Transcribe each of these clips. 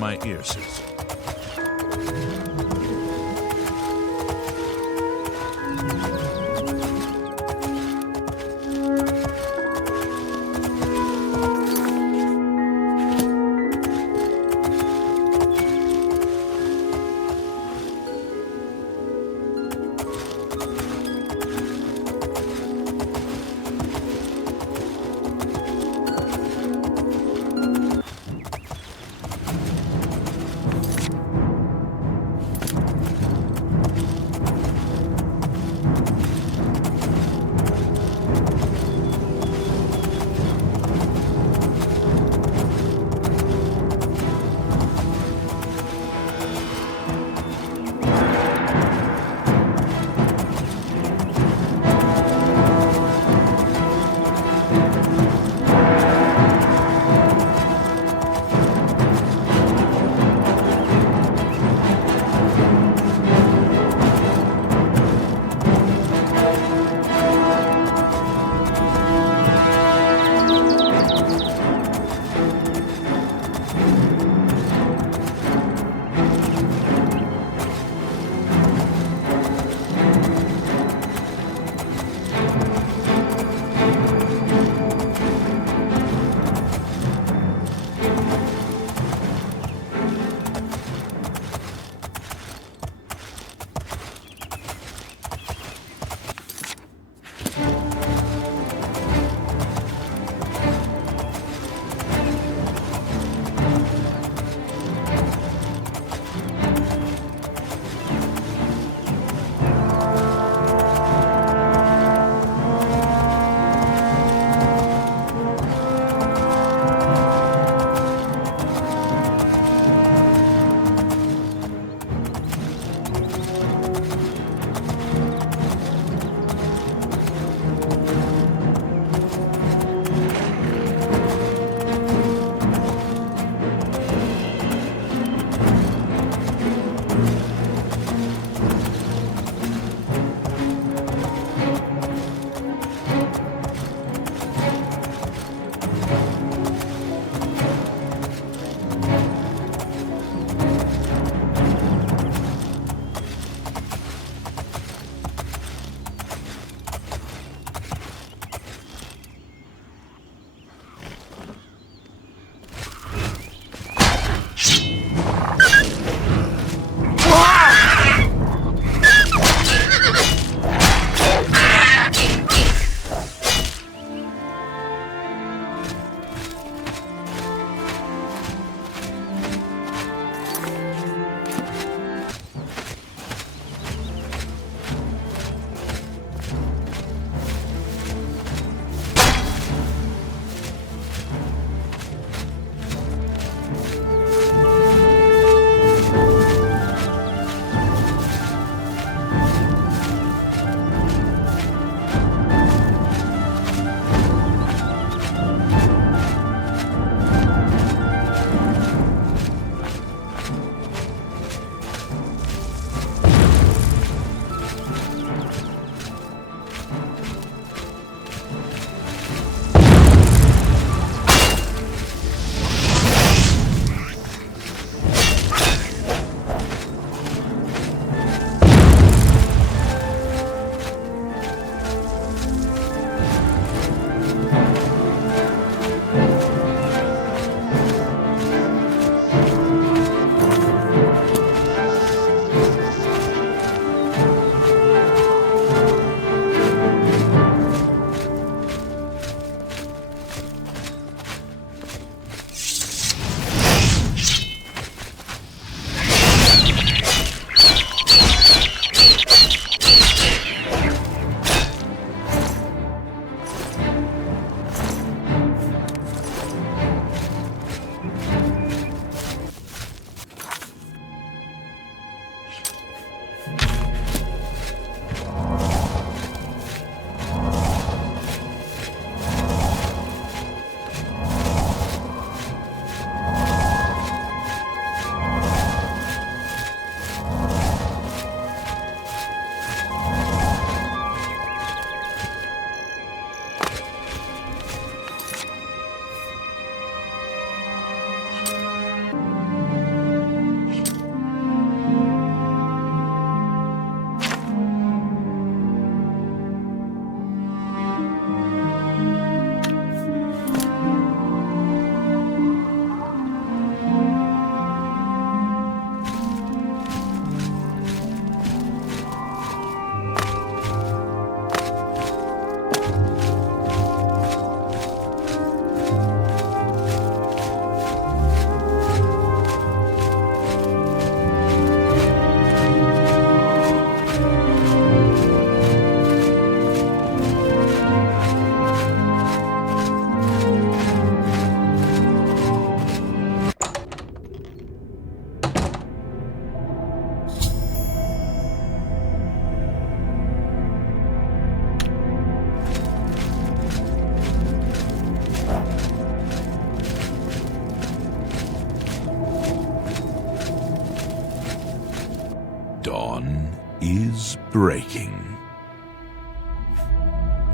my ear, Susan.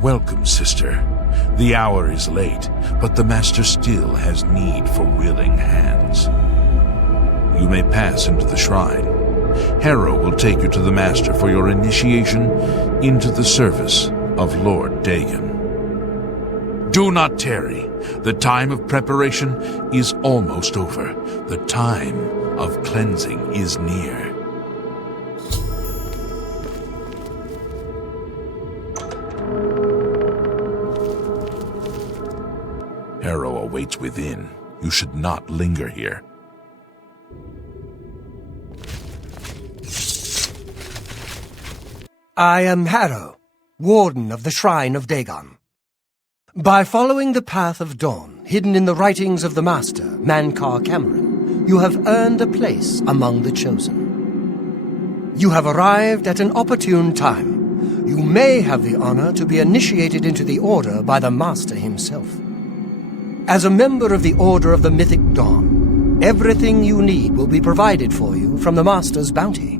Welcome, sister. The hour is late, but the Master still has need for willing hands. You may pass into the shrine. Harrow will take you to the Master for your initiation into the service of Lord Dagon. Do not tarry. The time of preparation is almost over. The time of cleansing is near. Harrow awaits within. You should not linger here. I am Harrow, Warden of the Shrine of Dagon. By following the path of dawn, hidden in the writings of the Master, Mankar Cameron, you have earned a place among the chosen. You have arrived at an opportune time. You may have the honor to be initiated into the Order by the Master himself. As a member of the Order of the Mythic Dawn, everything you need will be provided for you from the Master's bounty.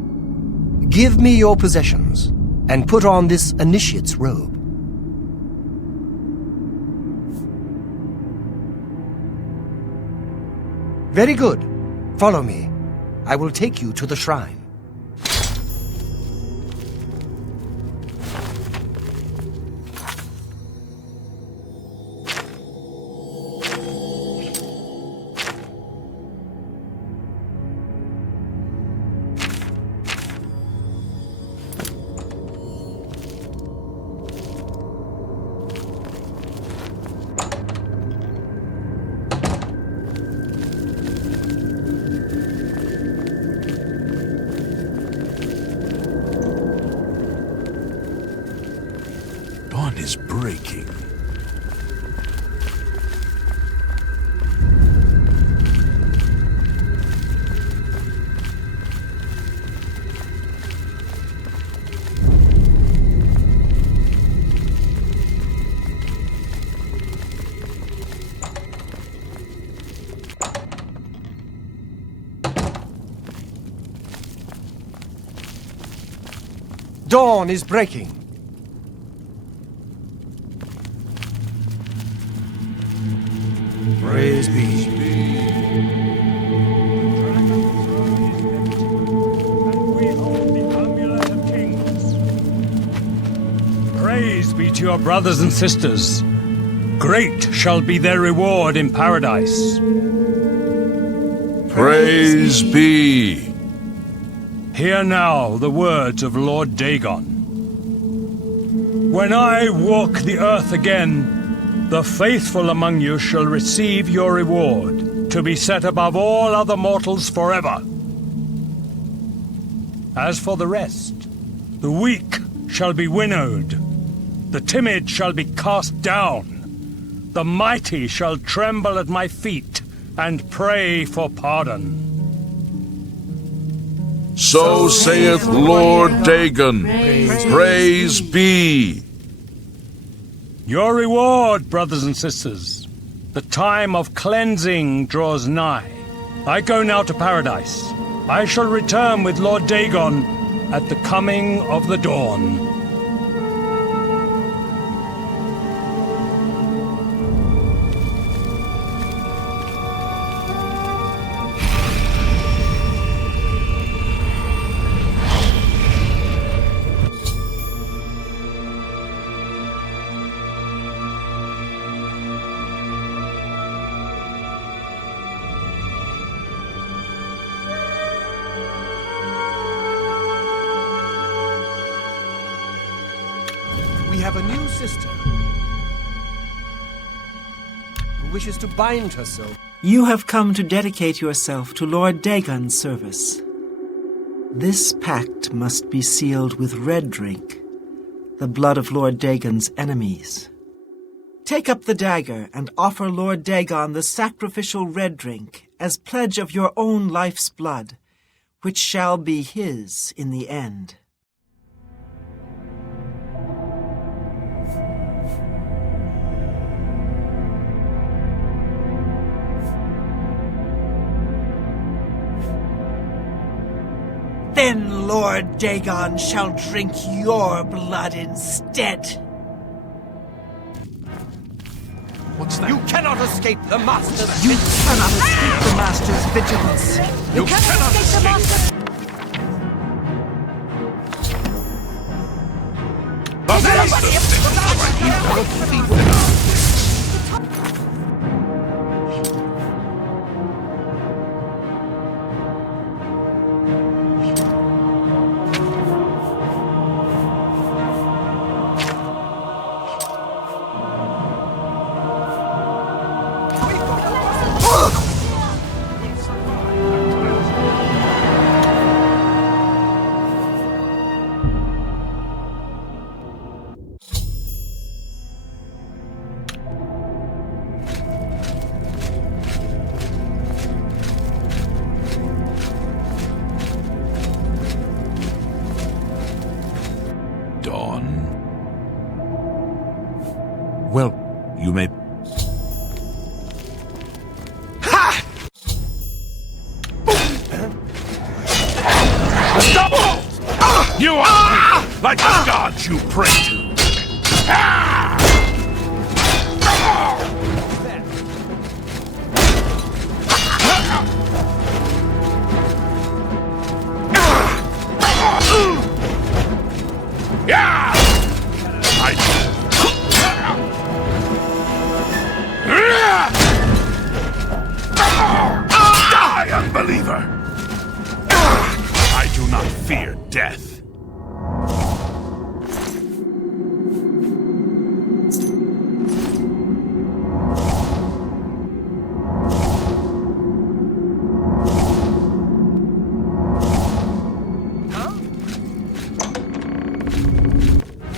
Give me your possessions, and put on this initiate's robe. Very good. Follow me. I will take you to the shrine. Dawn is breaking. Dawn is breaking. Praise be. Praise be to your brothers and sisters. Great shall be their reward in paradise. Praise be. Hear now the words of Lord Dagon. When I walk the earth again, the faithful among you shall receive your reward, to be set above all other mortals forever. As for the rest, the weak shall be winnowed, the timid shall be cast down, the mighty shall tremble at my feet and pray for pardon. So saith Lord Dagon. Praise be. Your reward, brothers and sisters. The time of cleansing draws nigh. I go now to paradise. I shall return with Lord Dagon at the coming of the dawn. We have a new sister who wishes to bind herself. You have come to dedicate yourself to Lord Dagon's service. This pact must be sealed with red drink, the blood of Lord Dagon's enemies. Take up the dagger and offer Lord Dagon the sacrificial red drink as pledge of your own life's blood, which shall be his in the end. Then Lord Dagon shall drink your blood instead. What's that? You cannot escape the Master's You cannot escape the Master's vigilance. You cannot escape. The Dawn. Well, you may... Ha! Stop! You are like the gods you pray to. Yeah! Die, unbeliever! I do not fear death.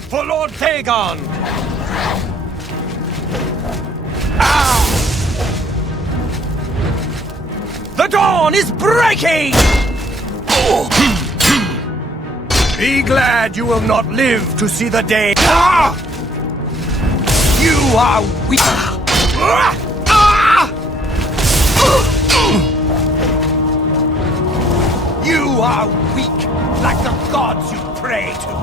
For Lord Dagon! The dawn is breaking! Be glad you will not live to see the day. You are weak. You are weak, like the gods you pray to.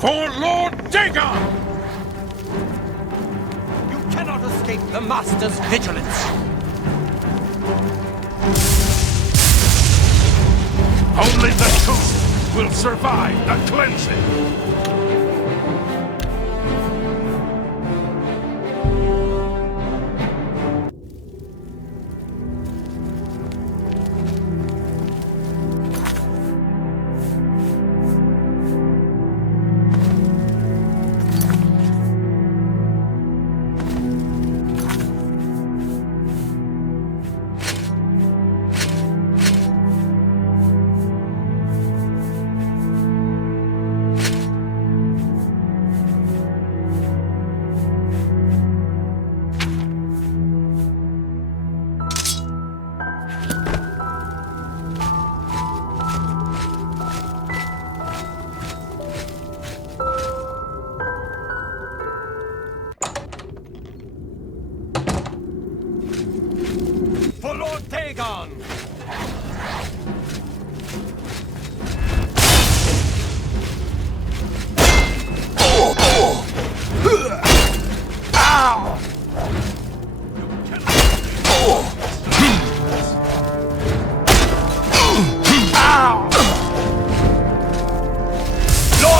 For Lord Dagon! You cannot escape the Master's vigilance. Only the truth will survive the cleansing.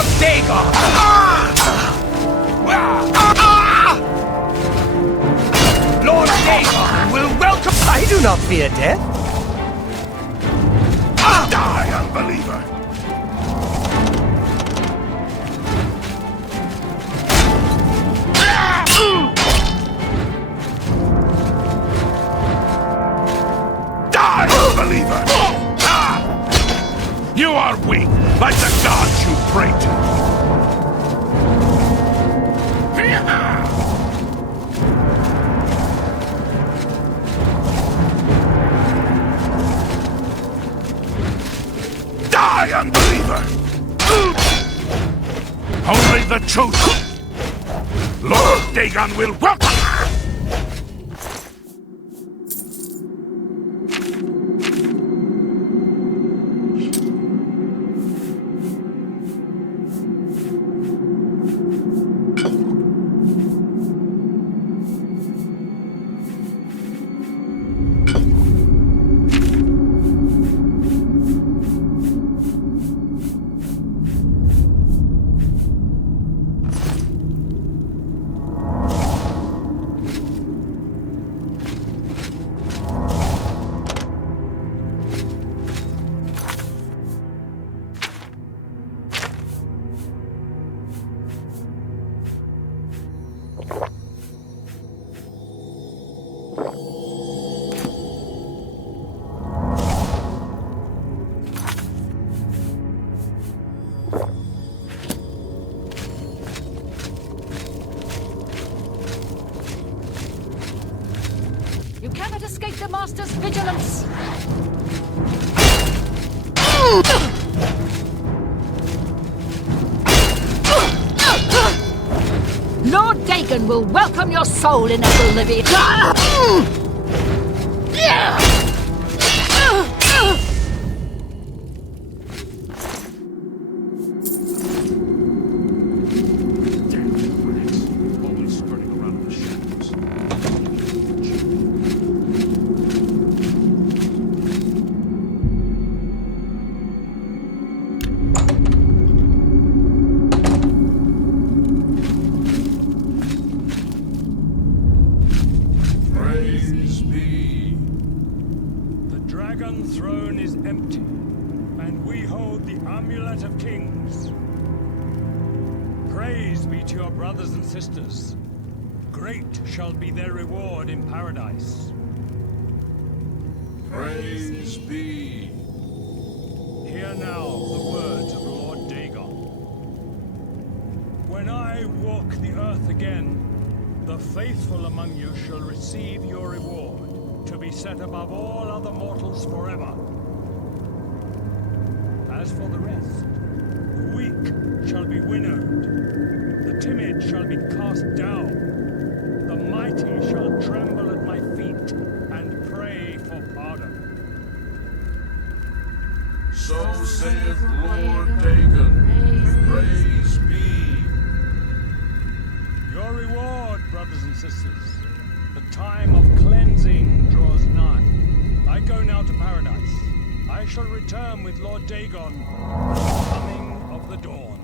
Lord Dagon! Lord Dagon will welcome... I do not fear death. Die, unbeliever! Die, unbeliever! You are weak, like the gods you pray to. Die, unbeliever! Only the chosen! Lord Dagon will welcome! You cannot escape the Master's vigilance! Lord Dagon will welcome your soul in Oblivion! Always skirting around the shadows. Praise be. The dragon throne is empty, and we hold the amulet of kings. Praise be to your brothers and sisters. Great shall be their reward in paradise. Praise be. Hear now the words of Lord Dagon. When I walk the earth again, the faithful among you shall receive your reward, to be set above all other mortals forever. As for the rest, the weak shall be winnowed, the timid shall be cast down, the mighty shall tremble at my feet and pray for pardon. So saith Lord Dagon. Praise be. Your reward, brothers and sisters. The time of cleansing draws nigh. I go now to paradise. I shall return with Lord Dagon at the coming of the dawn.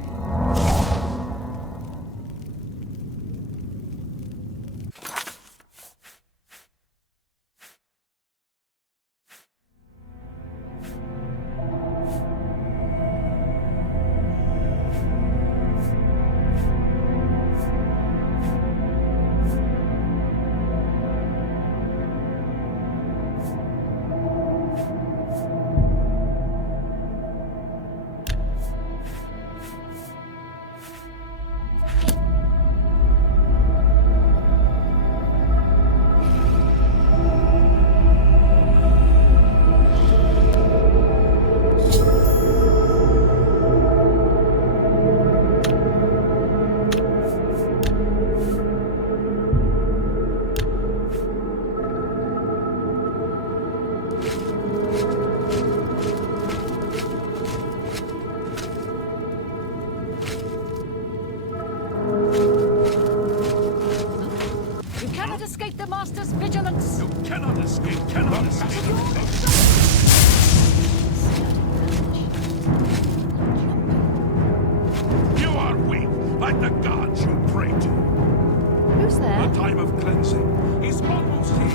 escape the Master's vigilance. You cannot escape, cannot escape. like the gods you pray to. Who's there? The time of cleansing is almost here.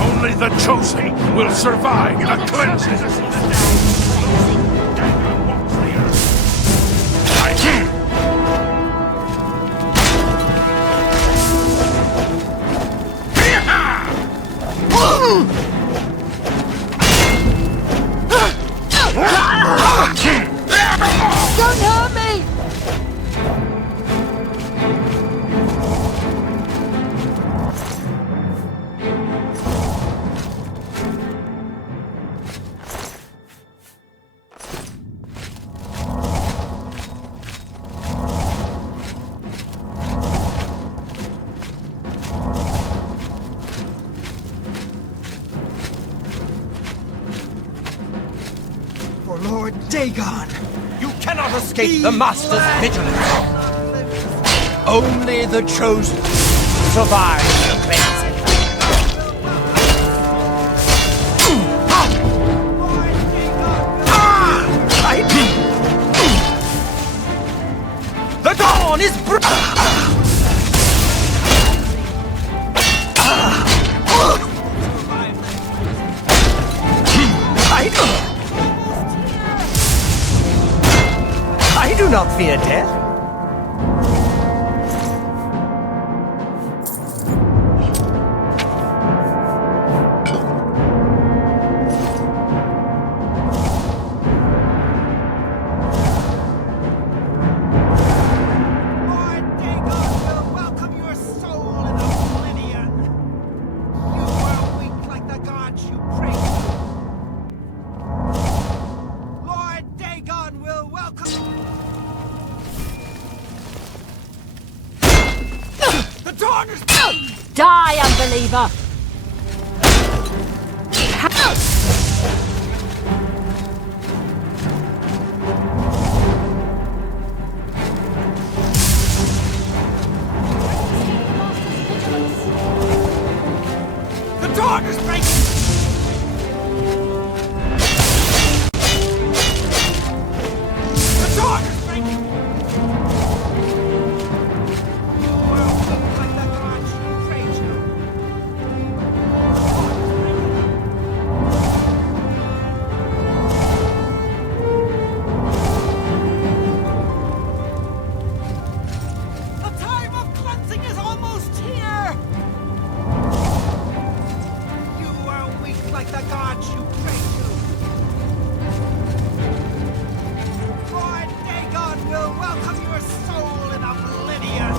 Only the chosen will survive the cleansing. Don't hurt me! For Lord Dagon, you cannot escape the Master's vigilance. Only the chosen survive the cleansing. The dawn is I do not fear death. Lord Dagon will welcome your soul in Oblivion. You are weak like the gods you pray to. Lord Dagon will welcome... The dawn is... Die, unbeliever! The dawn is breaking! The dawn is breaking! You are weak like the gods you pray to. The time of cleansing is almost here! You are weak like the gods you pray to. Lord Dagon will welcome your soul in Oblivion.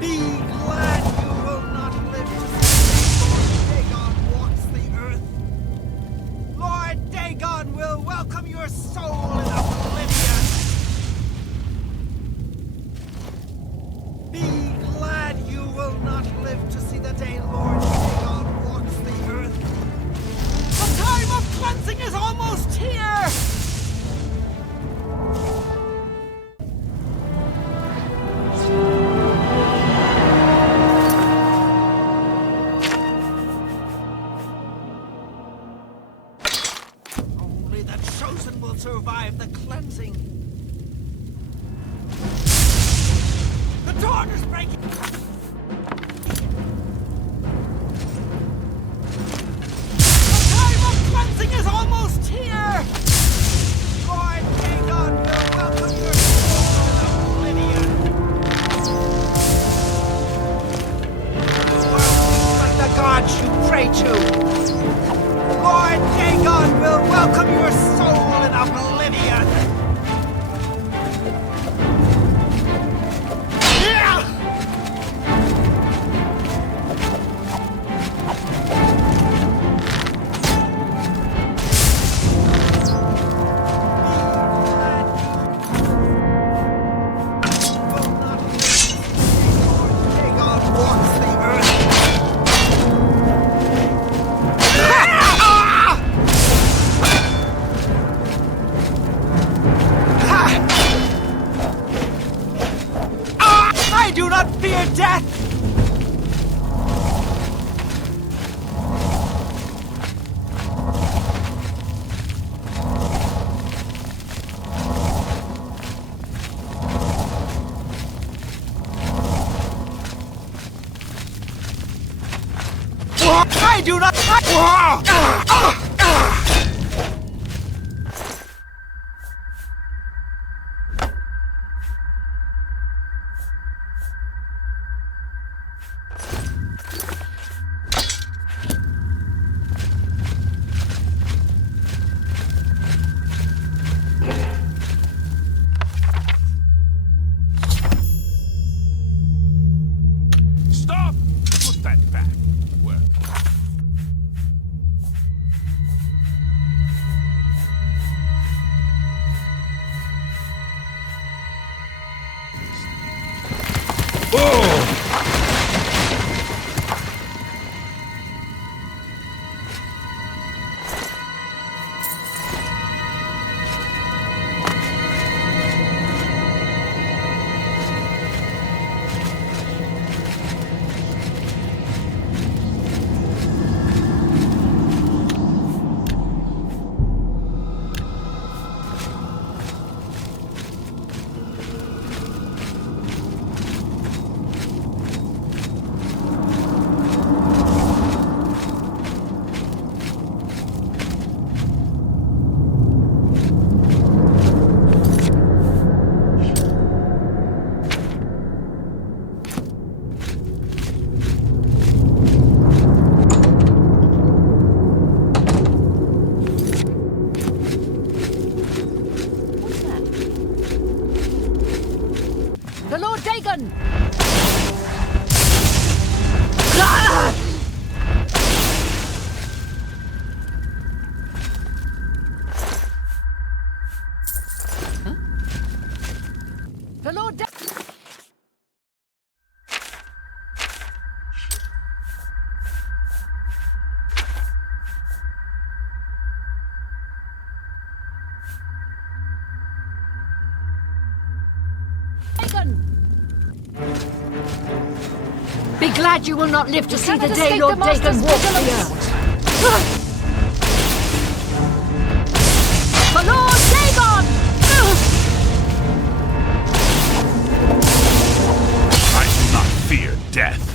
Be glad you will not live to see Lord Dagon walks the earth. Lord Dagon will welcome your soul in Oblivion. Be glad you will not live to see the day Lord Dagon walks the earth. The time of cleansing is almost here! Only the chosen will survive the cleansing. The dawn is breaking! The time of cleansing is almost here! Lord Dagon will welcome your soul in Oblivion. You are weak like the gods you pray to. Lord Dagon will welcome your soul in Oblivion. do not fear death! I do not... Stop! Put that back. Work. The Lord Dagon! The Lord Dagon! Be glad you will not live to see the day Lord Dagon walks the earth. For Lord Dagon! I do not fear death.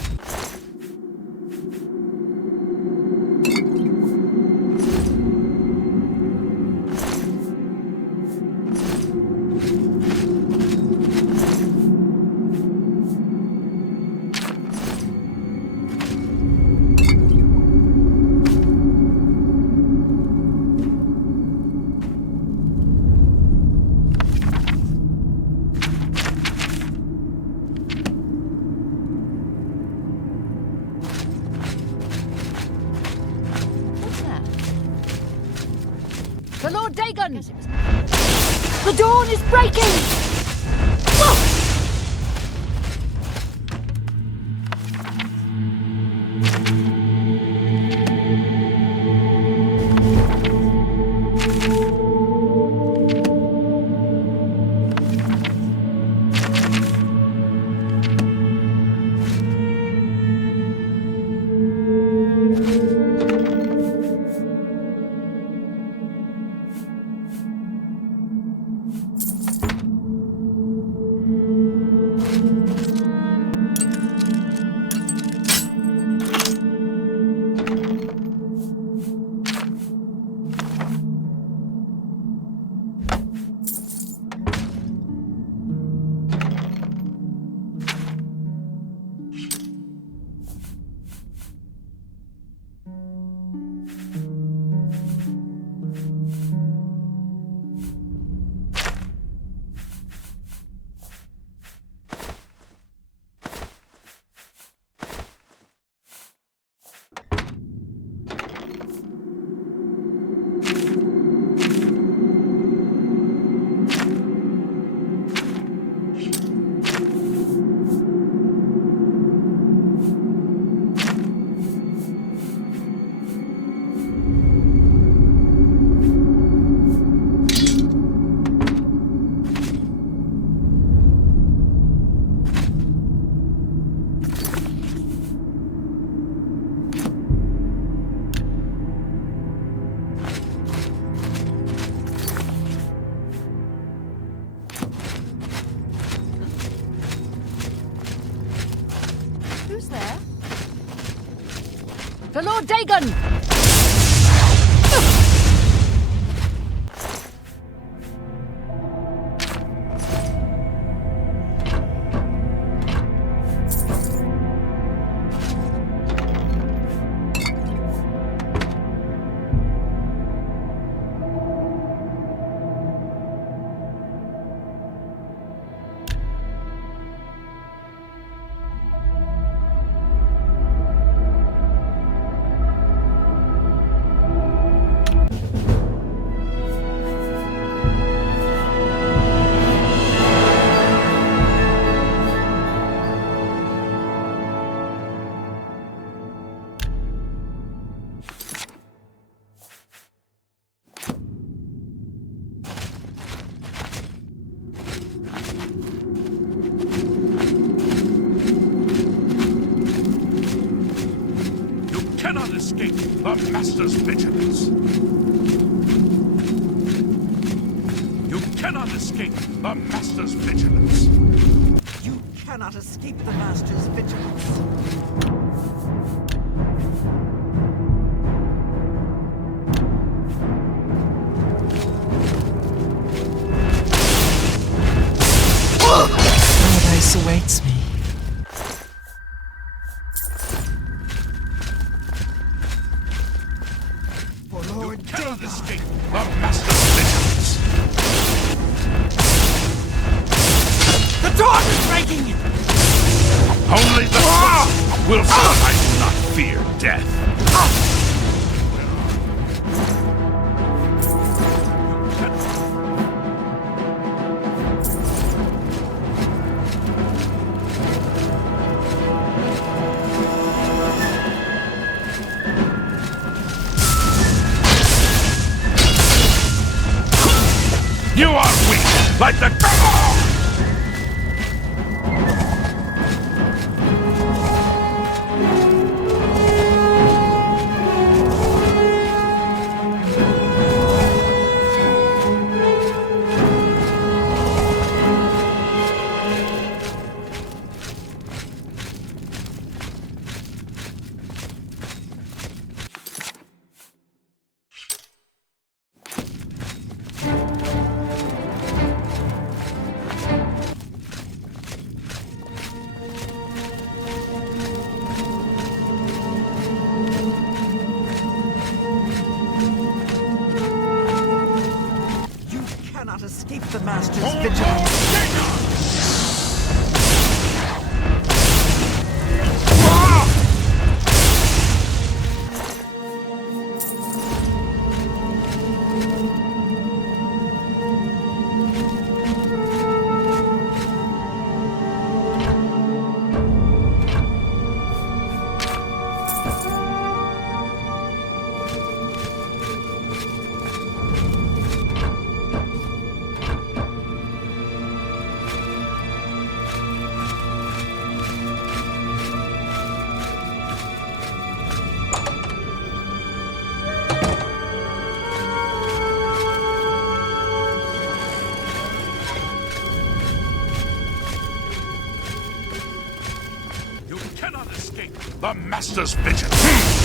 The Lord Dagon! The dawn is breaking! For Lord Dagon! Cannot escape the Master's vigilance. You cannot escape the Master's vigilance. You cannot escape the Master's vigilance. Paradise awaits me. Lord Cannot Dagon. escape the Master's vigilance. The dawn is breaking! Only the swift will survive. I do not fear death. You are weak, like the... Cannot escape the Master's vigilance. The Master's vigilance.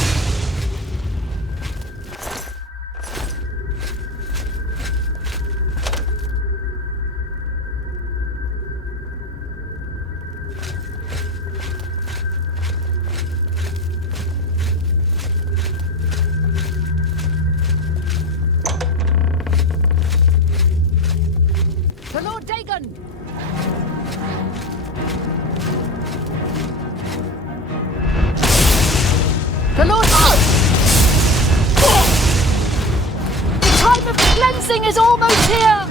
For Lord Dagon! The Lord... The time of cleansing is almost here!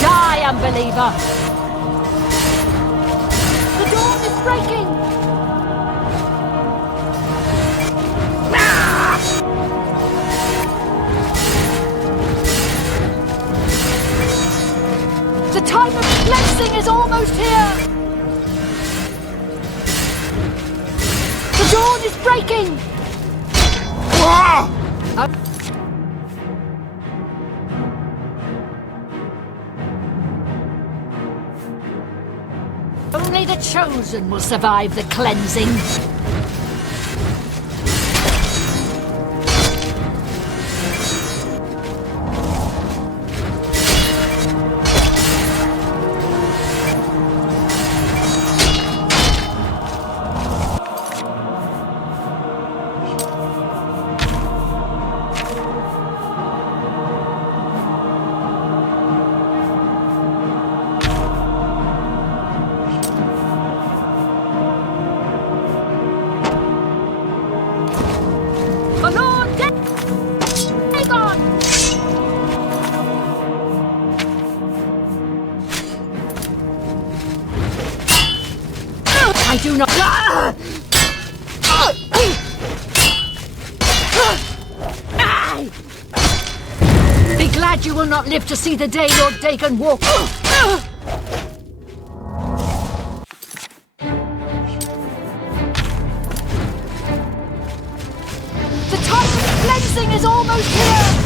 Die, unbeliever! The dawn is breaking! The time of cleansing is almost here! breaking! Only the chosen will survive the cleansing. I do not... Be glad you will not live to see the day Lord Dagon walk... The time of cleansing is almost here!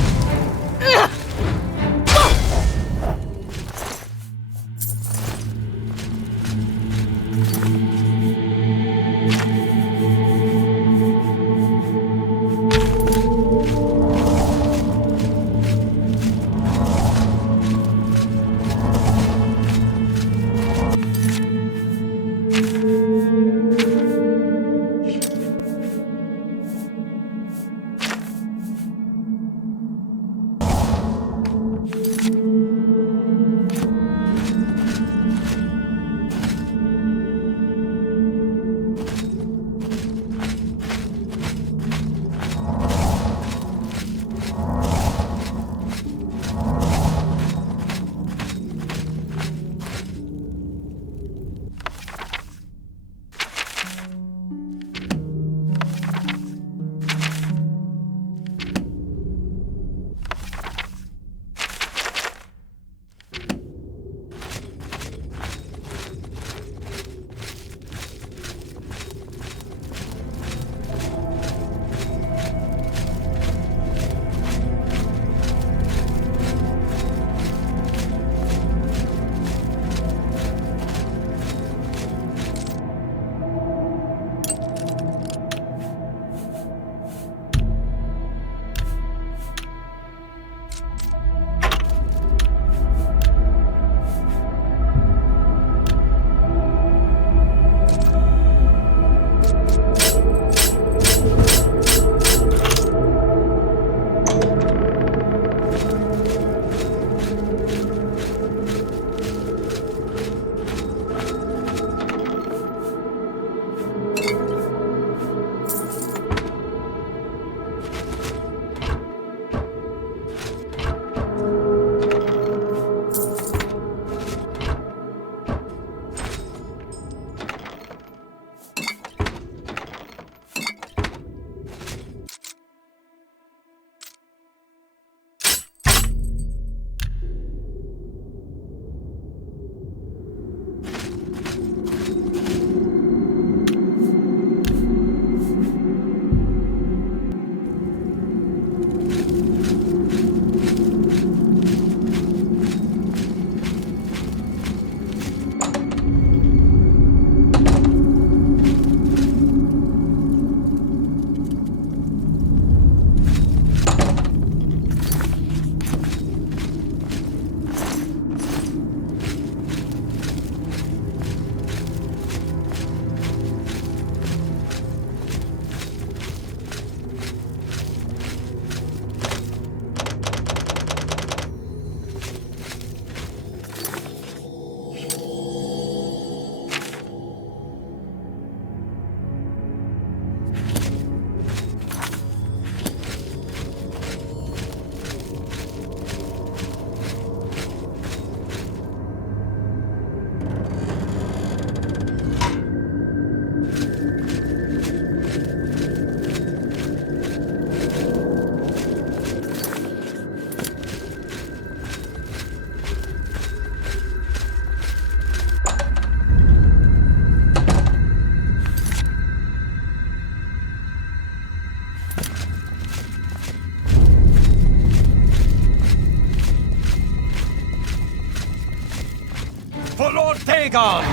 Dagon!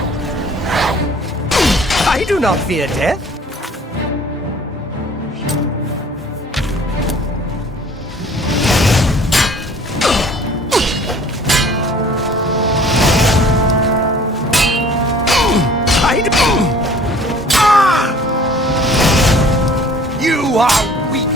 I do not fear death. You are weak.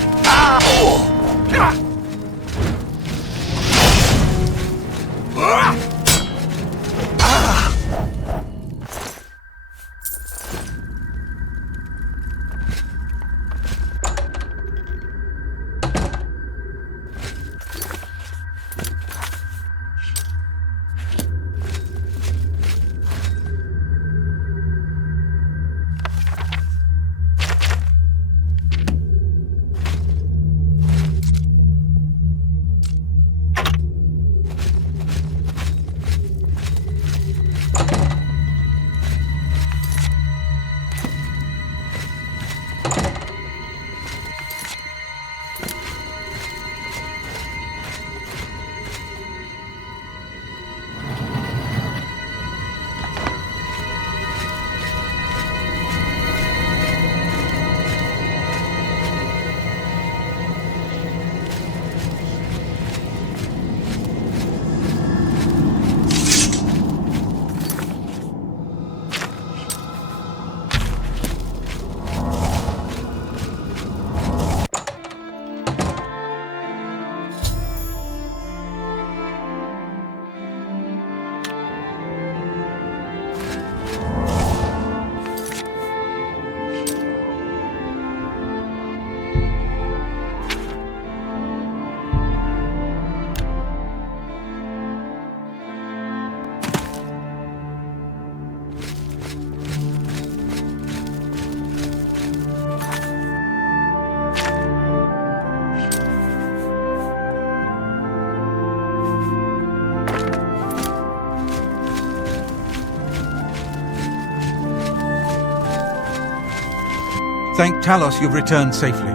Thank Talos you've returned safely.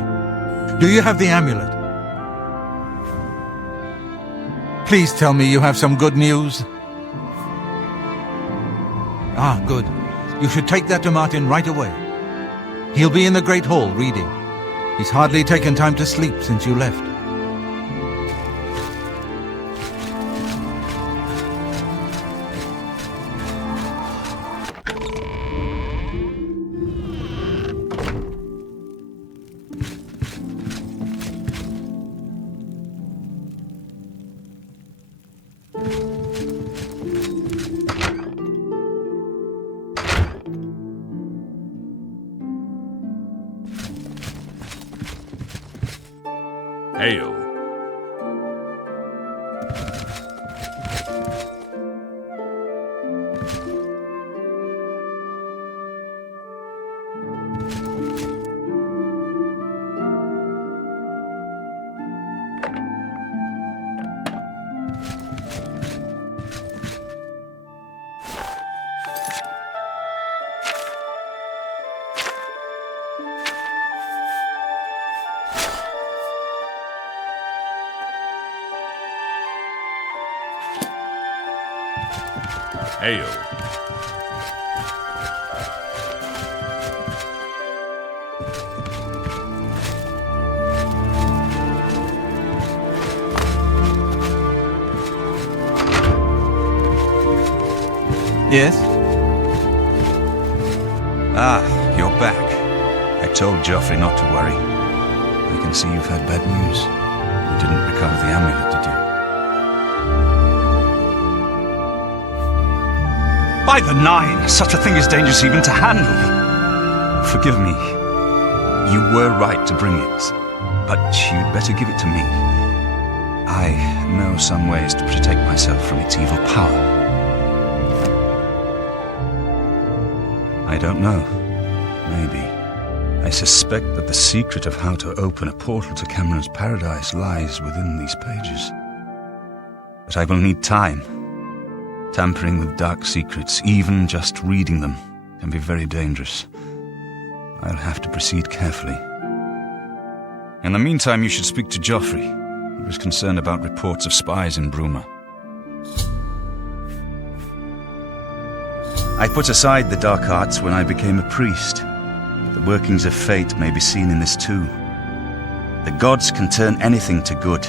Do you have the amulet? Please tell me you have some good news. Ah, good. You should take that to Martin right away. He'll be in the Great Hall reading. He's hardly taken time to sleep since you left. Hail. Hail. Yes? Ah, you're back. I told Joffrey not to worry. I can see you've had bad news. You didn't recover the amulet, did you? By the Nine! Such a thing is dangerous even to handle. Forgive me. You were right to bring it, but you'd better give it to me. I know some ways to protect myself from its evil power. I don't know. Maybe. I suspect that the secret of how to open a portal to Cameron's paradise lies within these pages. But I will need time. Tampering with dark secrets, even just reading them, can be very dangerous. I'll have to proceed carefully. In the meantime, you should speak to Joffrey. He was concerned about reports of spies in Bruma. I put aside the dark arts when I became a priest. The workings of fate may be seen in this too. The gods can turn anything to good,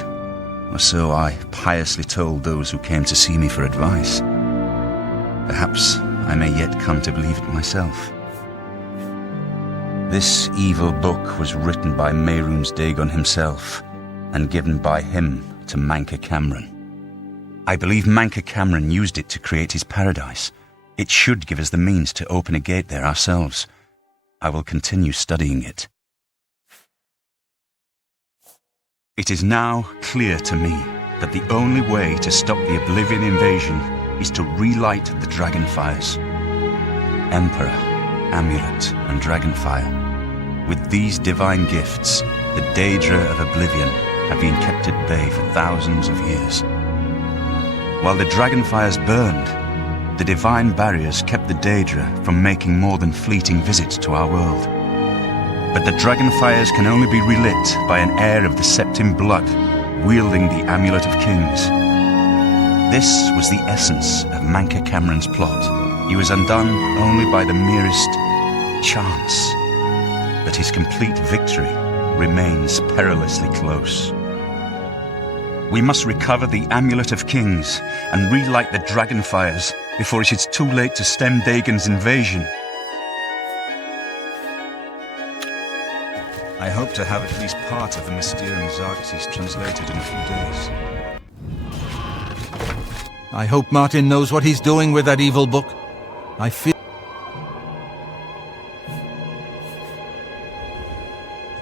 or so I piously told those who came to see me for advice. Perhaps I may yet come to believe it myself. This evil book was written by Mehrunes Dagon himself, and given by him to Manka Cameron. I believe Manka Cameron used it to create his paradise. It should give us the means to open a gate there ourselves. I will continue studying it. It is now clear to me that the only way to stop the Oblivion invasion is to relight the Dragonfires. Emperor, Amulet, and Dragonfire. With these divine gifts, the Daedra of Oblivion have been kept at bay for thousands of years. While the Dragonfires burned, the divine barriers kept the Daedra from making more than fleeting visits to our world. But the Dragonfires can only be relit by an heir of the Septim blood, wielding the Amulet of Kings. This was the essence of Manka Cameron's plot. He was undone only by the merest chance. But his complete victory remains perilously close. We must recover the Amulet of Kings and relight the Dragonfires before it is too late to stem Dagon's invasion. I hope to have at least part of the Mysterium Xarxes translated in a few days. I hope Martin knows what he's doing with that evil book. I feel...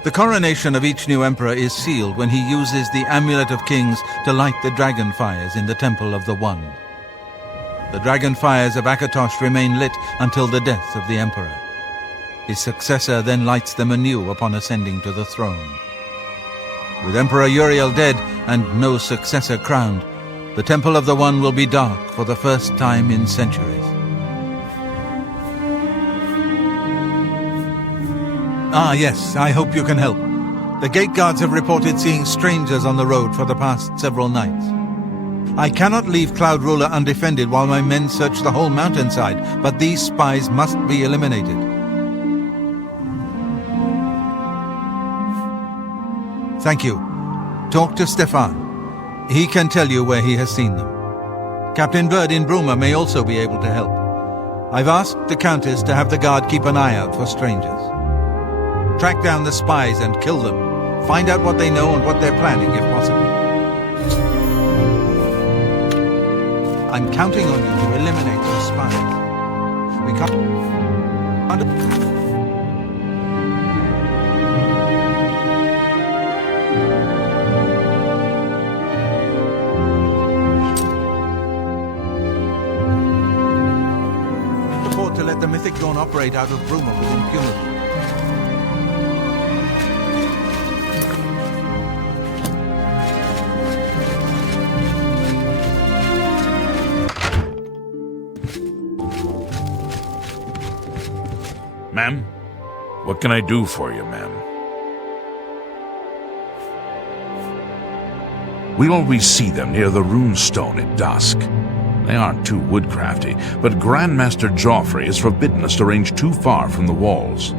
The coronation of each new emperor is sealed when he uses the Amulet of Kings to light the Dragonfires in the Temple of the One. The Dragonfires of Akatosh remain lit until the death of the emperor. His successor then lights them anew upon ascending to the throne. With Emperor Uriel dead and no successor crowned, the Temple of the One will be dark for the first time in centuries. Ah, yes, I hope you can help. The gate guards have reported seeing strangers on the road for the past several nights. I cannot leave Cloud Ruler undefended while my men search the whole mountainside, but these spies must be eliminated. Thank you. Talk to Stefan. He can tell you where he has seen them. Captain Bird in Bruma may also be able to help. I've asked the Countess to have the guard keep an eye out for strangers. Track down the spies and kill them. Find out what they know and what they're planning, if possible. I'm counting on you to eliminate those spies. We can't... afford to let the Mythic Dawn operate out of Bruma with impunity. Ma'am? What can I do for you, ma'am? We always see them near the runestone at dusk. They aren't too woodcrafty, but Grandmaster Joffrey has forbidden us to range too far from the walls.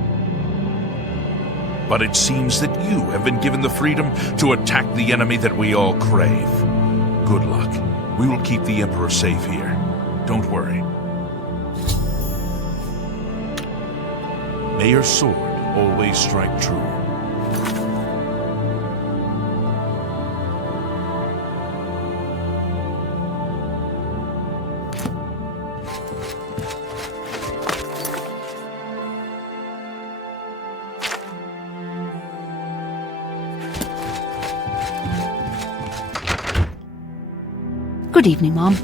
But it seems that you have been given the freedom to attack the enemy that we all crave. Good luck. We will keep the Emperor safe here. Don't worry. May your sword always strike true. Good evening, Mom.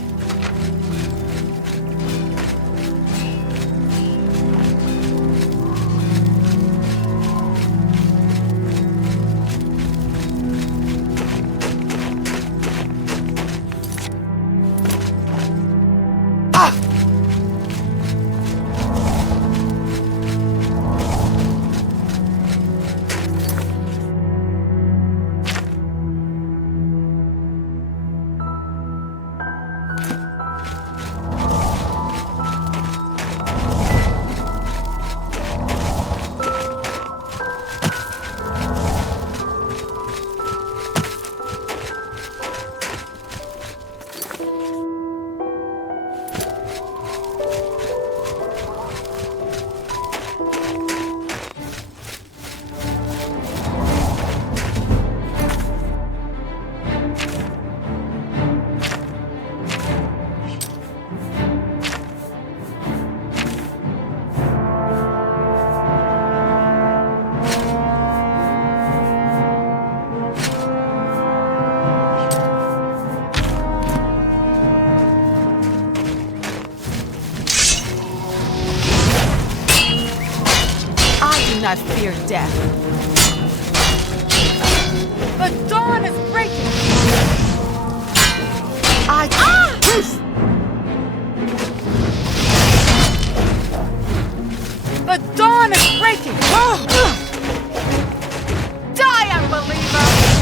not fear death. The dawn is breaking! The dawn is breaking! Die, unbeliever!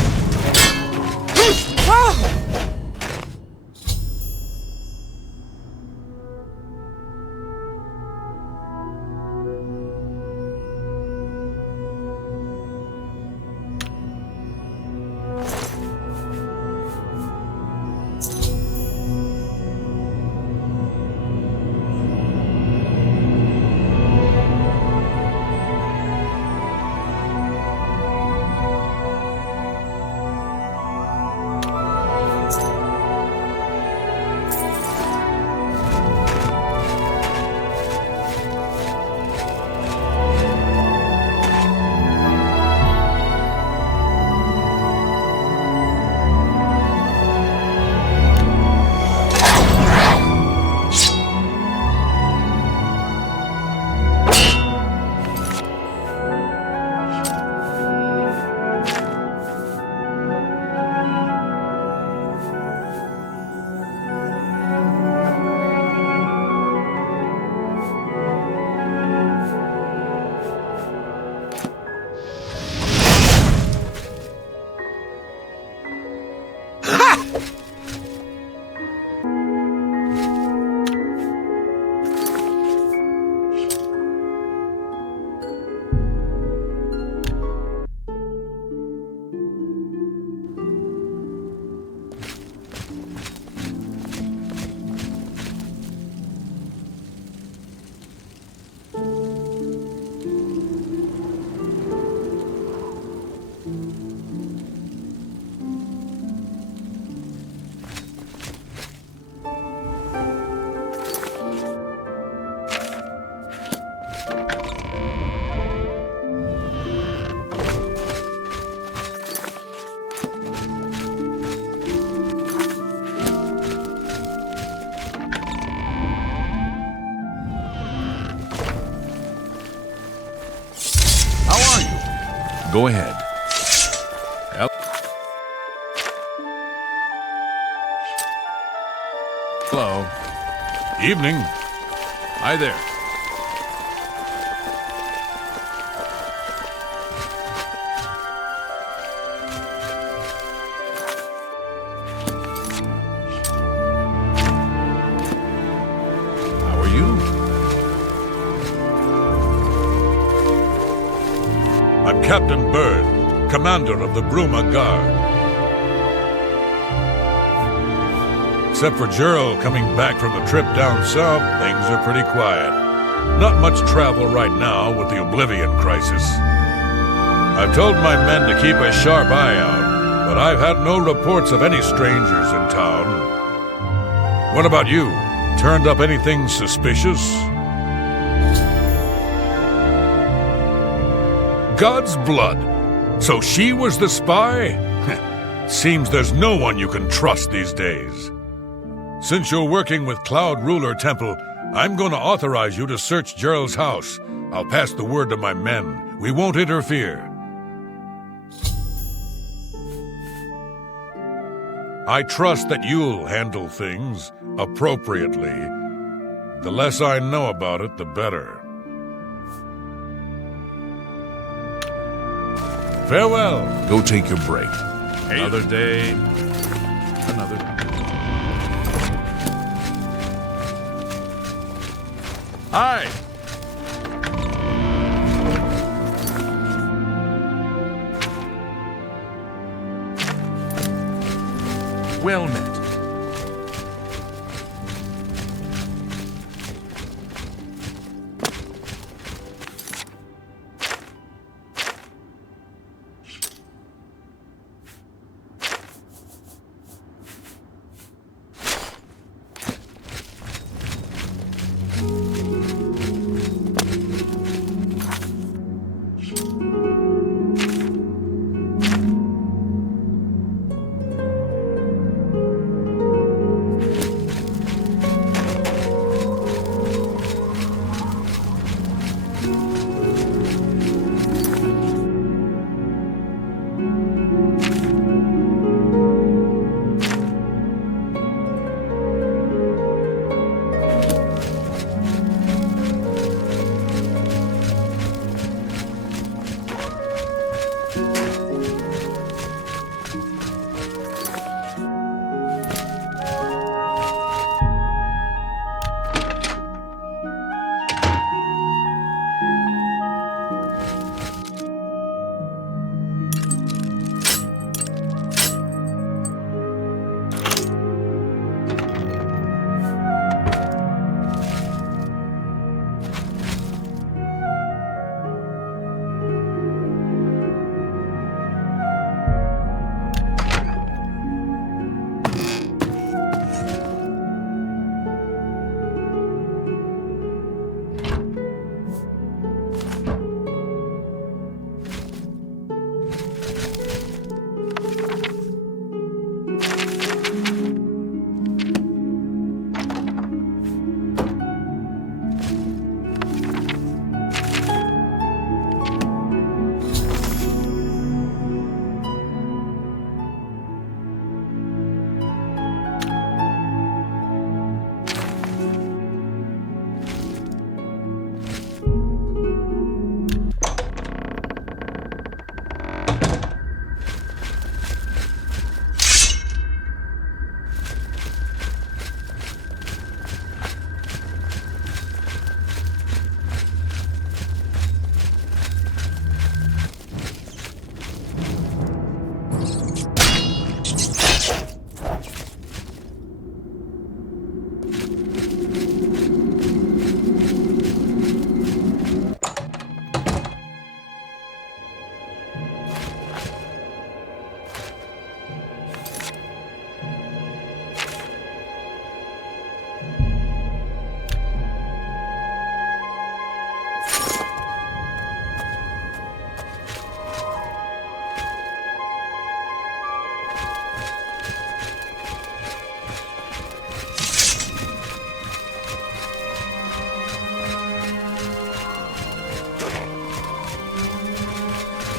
Go ahead. Hello. Evening. Hi there. How are you? I'm Captain Bird, commander of the Bruma Guard. Except for Gerald coming back from a trip down south, things are pretty quiet. Not much travel right now with the Oblivion crisis. I've told my men to keep a sharp eye out, but I've had no reports of any strangers in town. What about you? Turned up anything suspicious? God's blood! So she was the spy? Seems there's no one you can trust these days. Since you're working with Cloud Ruler Temple, I'm going to authorize you to search Gerald's house. I'll pass the word to my men. We won't interfere. I trust that you'll handle things appropriately. The less I know about it, the better. Farewell. Go take your break. Another day. Another. Hi. Well met.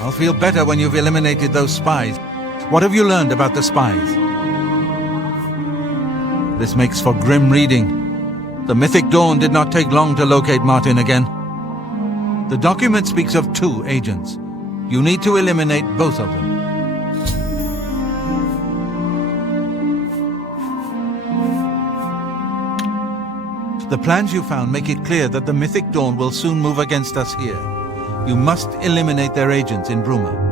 I'll feel better when you've eliminated those spies. What have you learned about the spies? This makes for grim reading. The Mythic Dawn did not take long to locate Martin again. The document speaks of 2 agents. You need to eliminate both of them. The plans you found make it clear that the Mythic Dawn will soon move against us here. You must eliminate their agents in Bruma.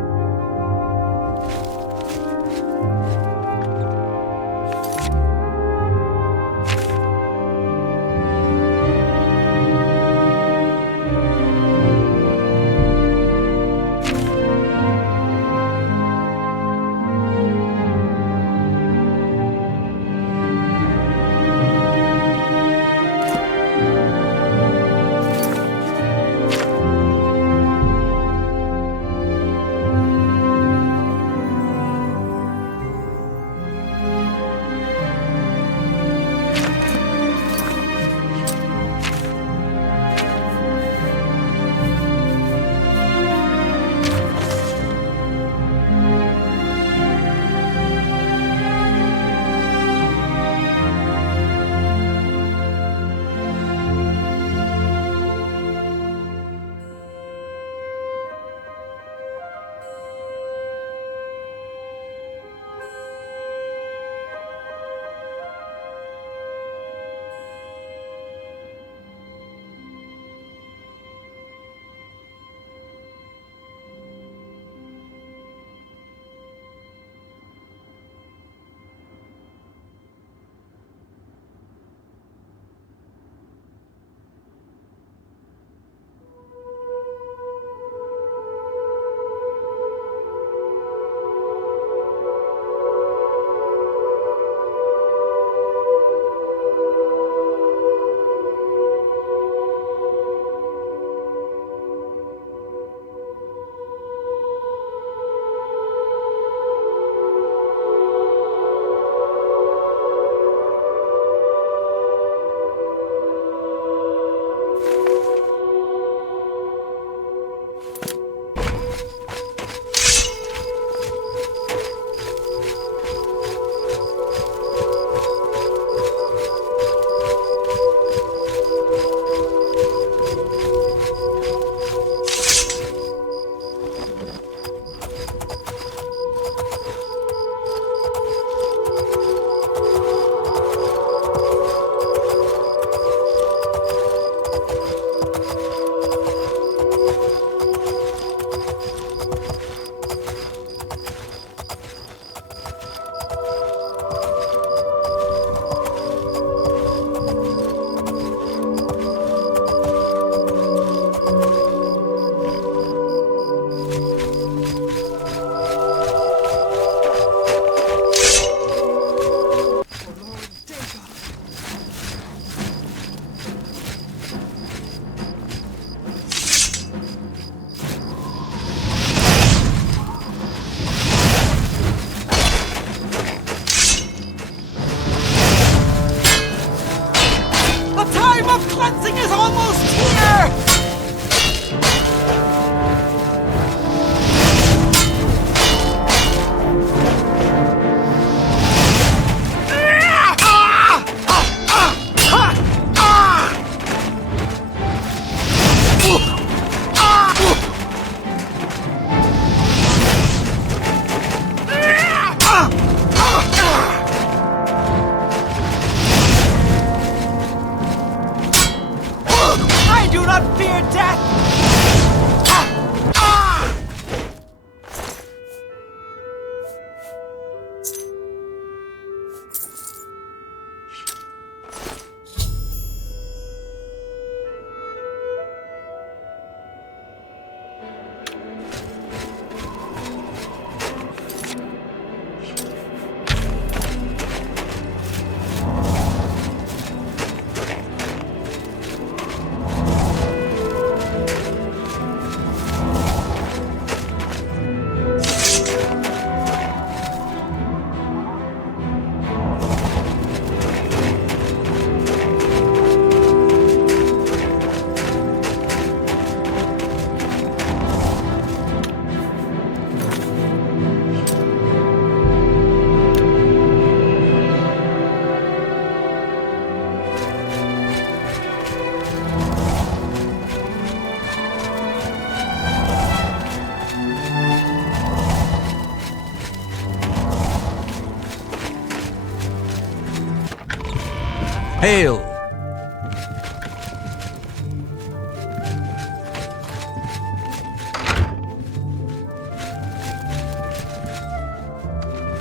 Hail!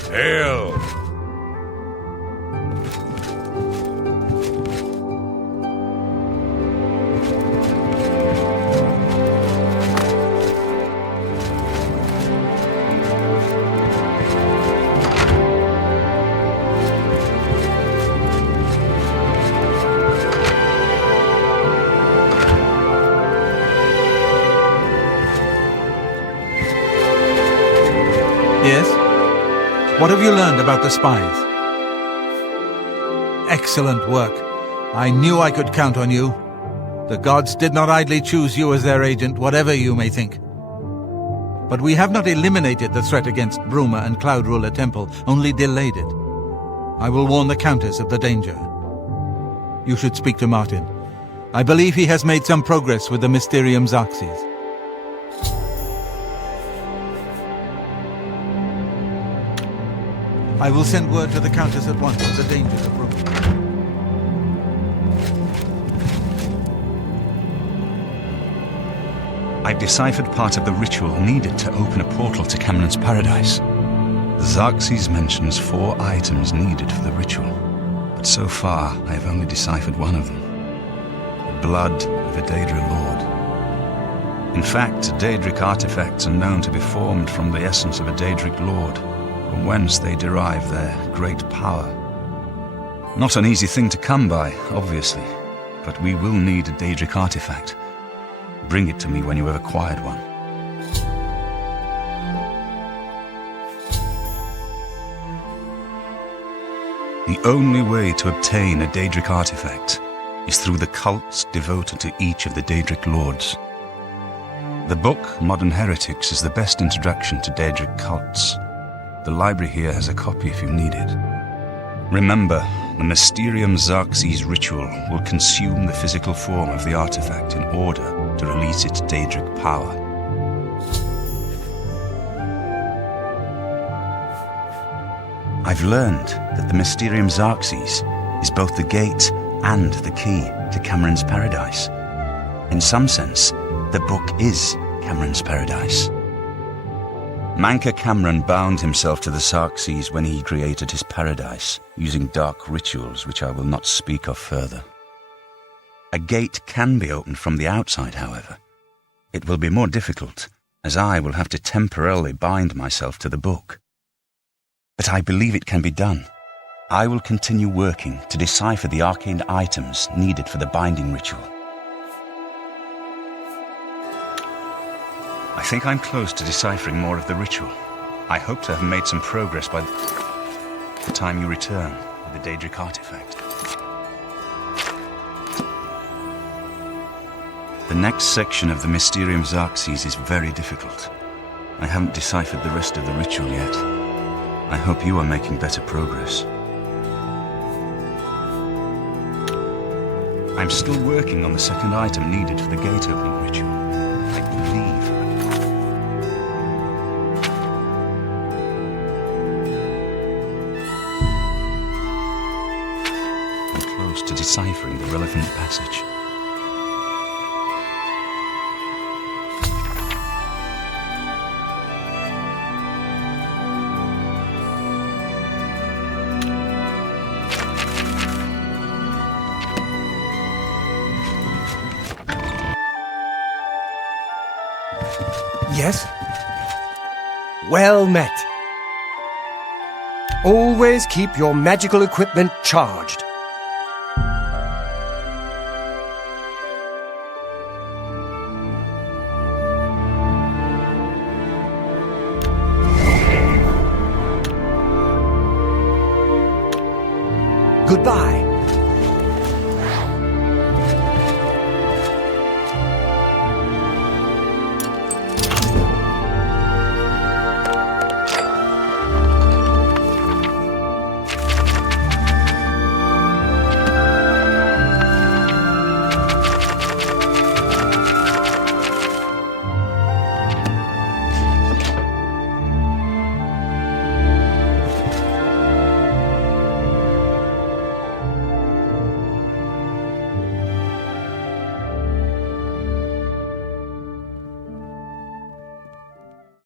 Hail! Yes? What have you learned about the spies? Excellent work. I knew I could count on you. The gods did not idly choose you as their agent, whatever you may think. But we have not eliminated the threat against Bruma and Cloud Ruler Temple, only delayed it. I will warn the Countess of the danger. You should speak to Martin. I believe he has made some progress with the Mysterium Xerxes. I will send word to the Countess at once of the dangers of Bruma. I've deciphered part of the ritual needed to open a portal to Cameron's paradise. Xerxes mentions 4 items needed for the ritual, but so far I have only deciphered one of them. The blood of a Daedra Lord. In fact, Daedric artifacts are known to be formed from the essence of a Daedric Lord, from whence they derive their great power. Not an easy thing to come by, obviously, but we will need a Daedric artifact. Bring it to me when you have acquired one. The only way to obtain a Daedric artifact is through the cults devoted to each of the Daedric Lords. The book, Modern Heretics, is the best introduction to Daedric cults. The library here has a copy if you need it. Remember, the Mysterium Xerxes ritual will consume the physical form of the artifact in order to release its Daedric power. I've learned that the Mysterium Xerxes is both the gate and the key to Cameron's paradise. In some sense, the book is Cameron's paradise. Manca Cameron bound himself to the Xerxes when he created his paradise, using dark rituals which I will not speak of further. A gate can be opened from the outside, however. It will be more difficult, as I will have to temporarily bind myself to the book. But I believe it can be done. I will continue working to decipher the arcane items needed for the binding ritual. I think I'm close to deciphering more of the ritual. I hope to have made some progress by the time you return with the Daedric artifact. The next section of the Mysterium Xerxes is very difficult. I haven't deciphered the rest of the ritual yet. I hope you are making better progress. I'm still working on the second item needed for the gate opening ritual. I believe I'm close to deciphering the relevant passage. Yes? Well met. Always keep your magical equipment charged. Goodbye.